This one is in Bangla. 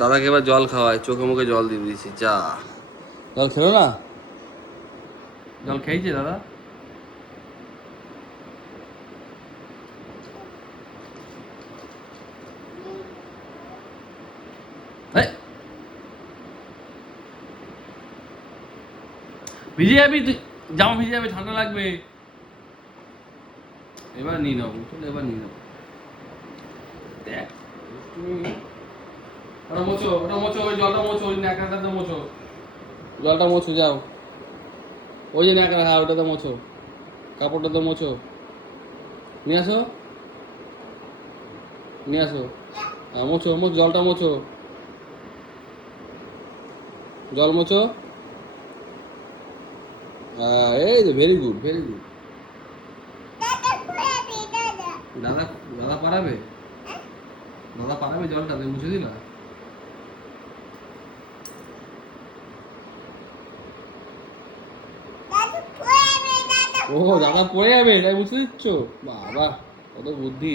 দাদাকে এবার জল খাওয়ায়, চোখে মুখে জল দিয়ে দিয়েছি। যা, জল খেলো না? জল খেয়েছে দাদা? ভিজে যাবি তুই, জামা ভিজে যাবে, ঠান্ডা লাগবে। এবার নিয়ে নেবো, এবার নিয়ে নেবো। দেখ ওটা মোছো, ওটা মোছো, ওই জলটা মোছো, ওই ন্যাকড়াটা মোছো, জলটা মোছো, যাও। ওই যে ন্যাকড়া, হ্যাঁ ওটাতে মোছো, কাপড়টাতে মোছো। নিয়ে আসো, নিয়ে আসো। হ্যাঁ মোছো, মোছো, জলটা মোছো, জল মোছো। হ্যাঁ এই তো, ভেরি গুড, ভেরি গুড। দাদা, দাদা পারাবে, দাদা পারাবে জলটা, তুমি মুছে দিলা। ও দাদা পড়ে যাবে, তাই মুছে দিচ্ছ? বাবা, কত বুদ্ধি।